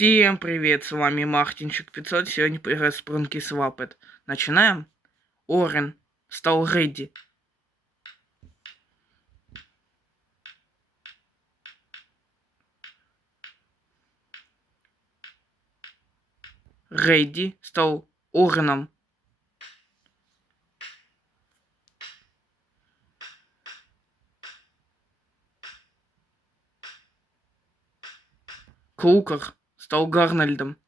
Всем привет, с вами Мартинчик 500. Сегодня поиграем в Sprunky Swapped. Начинаем. Орен стал ready. Ready стал Ореном. Крукер стал Гарнольдом.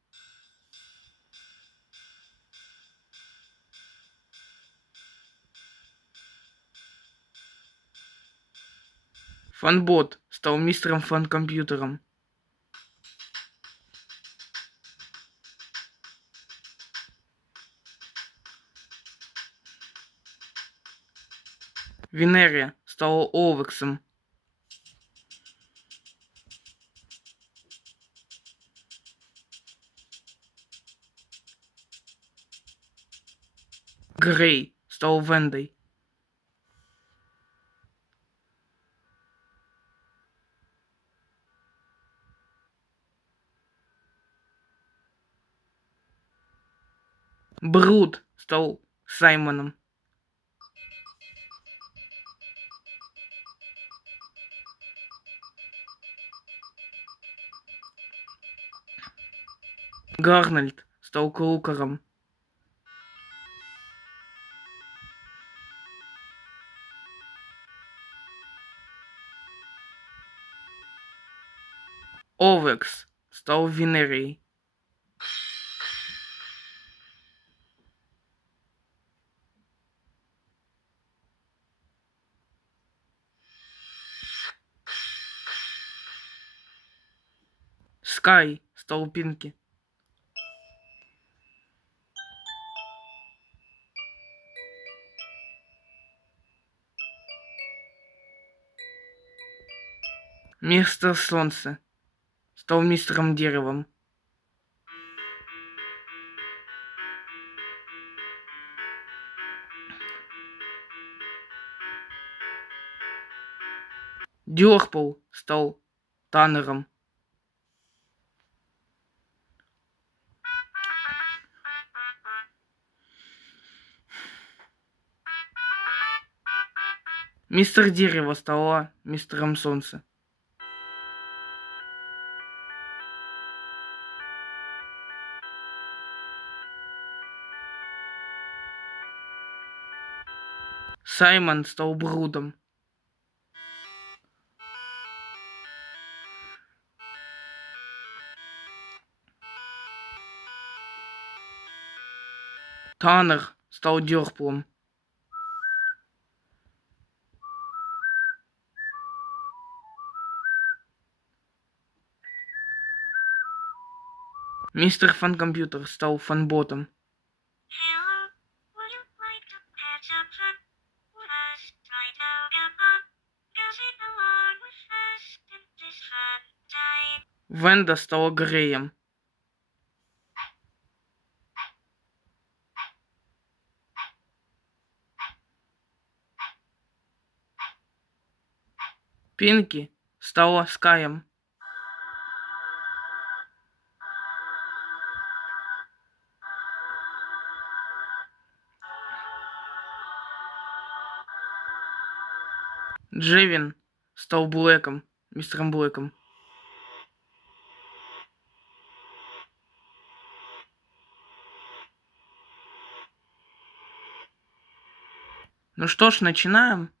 Фанбот стал мистером фан-компьютером. Венерия стала Овексом. Грей стал Вендой. Брут стал Саймоном. Гарнольд стал Крукером. Овекс стал Венерией. Скай стал Пинки. Мистер Солнце стал мистером Деревом. Дёрпл стал Таннером. Мистер Дерево стала мистером Солнца. Саймон стал Брудом. Таннер стал Дёрплом. Мистер Фан-компьютер стал Фанботом. Венда стала Греем. Пинки стала Скаем. Джевин стал Блэком, мистером Блэком. Ну что ж, начинаем.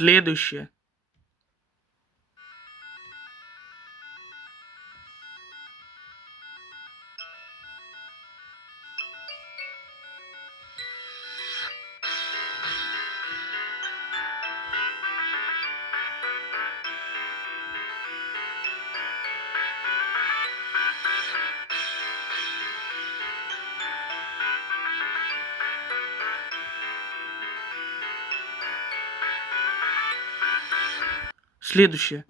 Следующее. Следующее.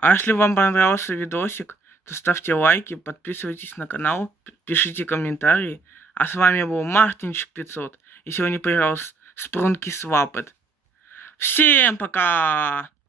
А если вам понравился видосик, то ставьте лайки, подписывайтесь на канал, пишите комментарии. А с вами был Мартинчик 500. И сегодня поиграл с Спрунки Свапет. Всем пока!